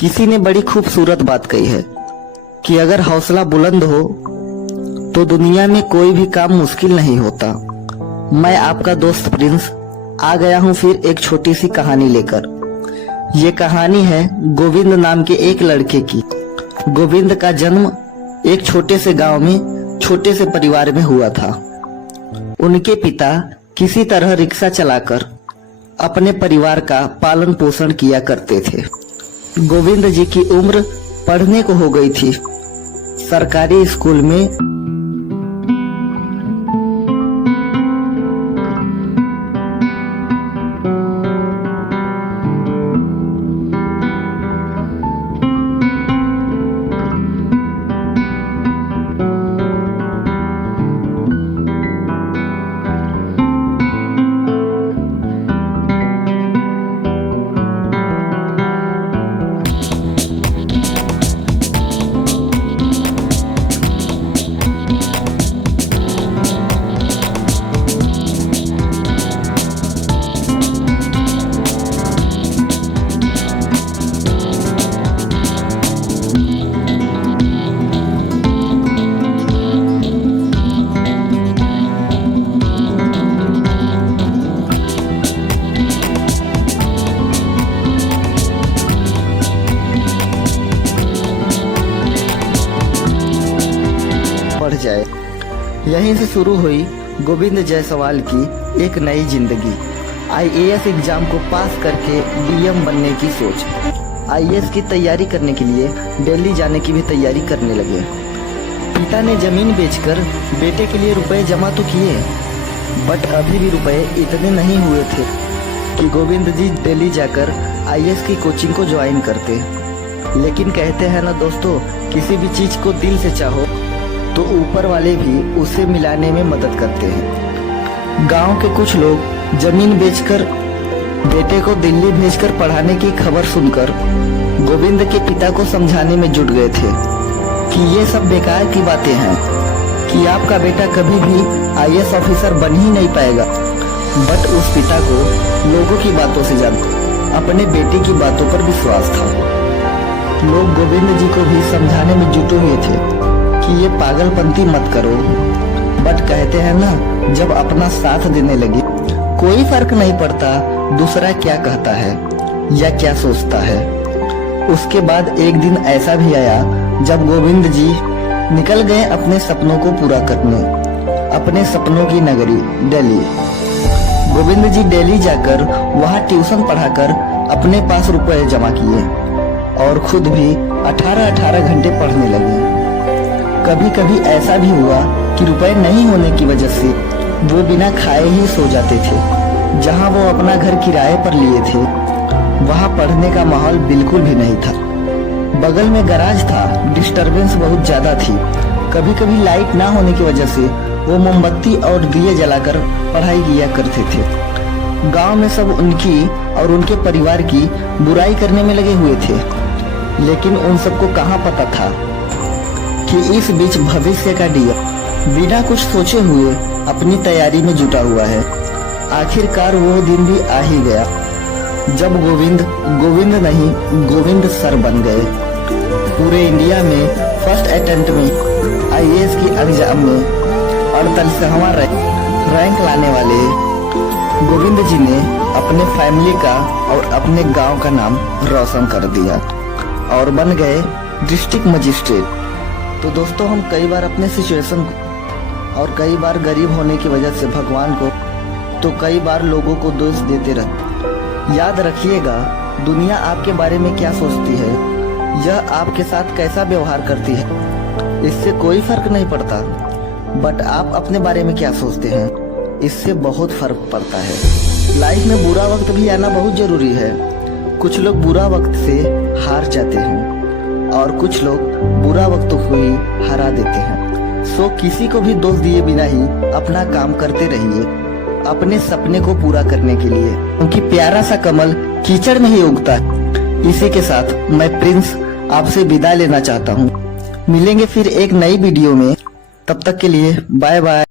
किसी ने बड़ी खूबसूरत बात कही है कि अगर हौसला बुलंद हो तो दुनिया में कोई भी काम मुश्किल नहीं होता। मैं आपका दोस्त प्रिंस आ गया हूँ फिर एक छोटी सी कहानी लेकर। ये कहानी है गोविंद नाम के एक लड़के की। गोविंद का जन्म एक छोटे से गांव में छोटे से परिवार में हुआ था। उनके पिता किसी तरह रिक्शा चलाकर अपने परिवार का पालन पोषण किया करते थे। गोविंद जी की उम्र पढ़ने को हो गई थी। सरकारी स्कूल में बढ़ जाए। यहीं से शुरू हुई गोविंद जायसवाल की एक नई जिंदगी। आईएएस एग्जाम को पास करके डीएम बनने की सोच। आईएएस की तैयारी करने के लिए दिल्ली जाने की भी तैयारी करने लगे। पिता ने जमीन बेचकर बेटे के लिए रुपए जमा तो किए, बट अभी भी रुपए इतने नहीं हुए थे कि गोविंद जी दिल्ली जाकर आईएएस की कोचिंग को ज्वाइन करते। लेकिन कहते हैं ना दोस्तों, किसी भी चीज को दिल से चाहो तो ऊपर वाले भी उसे मिलाने में मदद करते हैं। गांव के कुछ लोग जमीन बेचकर बेटे को दिल्ली भेजकर पढ़ाने की खबर सुनकर गोविंद के पिता को समझाने में जुट गए थे कि ये सब बेकार की बातें हैं, कि आपका बेटा कभी भी आईएएस ऑफिसर बन ही नहीं पाएगा। बट उस पिता को लोगों की बातों से ज्यादा अपने बेटे की बातों पर विश्वास था। लोग गोविंद जी को भी समझाने में जुटे हुए थे कि ये पागलपंती मत करो, बट कहते हैं ना, जब अपना साथ देने लगे कोई फर्क नहीं पड़ता दूसरा क्या कहता है या क्या सोचता है। उसके बाद एक दिन ऐसा भी आया जब गोविंद जी निकल गए अपने सपनों को पूरा करने, अपने सपनों की नगरी दिल्ली। गोविंद जी दिल्ली जाकर वहाँ ट्यूशन पढ़ाकर अपने पास रुपए जमा किए और खुद भी 18-18 घंटे पढ़ने लगे। कभी कभी ऐसा भी हुआ कि रुपए नहीं होने की वजह से वो बिना खाए ही सो जाते थे। जहां वो अपना घर किराए पर लिए थे वहां पढ़ने का माहौल बिल्कुल भी नहीं था। बगल में गैराज था, डिस्टरबेंस बहुत ज्यादा थी। कभी कभी लाइट ना होने की वजह से वो मोमबत्ती और दिए जलाकर पढ़ाई किया करते थे। गांव में सब उनकी और उनके परिवार की बुराई करने में लगे हुए थे, लेकिन उन सबको कहाँ पता था कि इस बीच भविष्य का डीएम बिना कुछ सोचे हुए अपनी तैयारी में जुटा हुआ है। आखिरकार वो दिन भी आ ही गया जब गोविंद नहीं गोविंद सर बन गए। पूरे इंडिया में फर्स्ट अटेम्प्ट में आईएएस की एग्जाम में 48वां रैंक लाने वाले गोविंद जी ने अपने फैमिली का और अपने गांव का नाम रोशन कर दिया और बन गए डिस्ट्रिक्ट मजिस्ट्रेट। तो दोस्तों, हम कई बार अपने सिचुएशन को और कई बार गरीब होने की वजह से भगवान को तो कई बार लोगों को दोष देते रहते। याद रखिएगा, दुनिया आपके बारे में क्या सोचती है, यह आपके साथ कैसा व्यवहार करती है, इससे कोई फर्क नहीं पड़ता। बट आप अपने बारे में क्या सोचते हैं, इससे बहुत फर्क पड़ता है। लाइफ में बुरा वक्त भी आना बहुत जरूरी है। कुछ लोग बुरा वक्त से हार जाते हैं और कुछ लोग बुरा वक्त को ही हरा देते हैं। सो किसी को भी दोष दिए बिना ही अपना काम करते रहिए अपने सपने को पूरा करने के लिए, क्योंकि प्यारा सा कमल कीचड़ में ही उगता है। इसी के साथ मैं प्रिंस आपसे विदा लेना चाहता हूँ। मिलेंगे फिर एक नई वीडियो में, तब तक के लिए बाय बाय।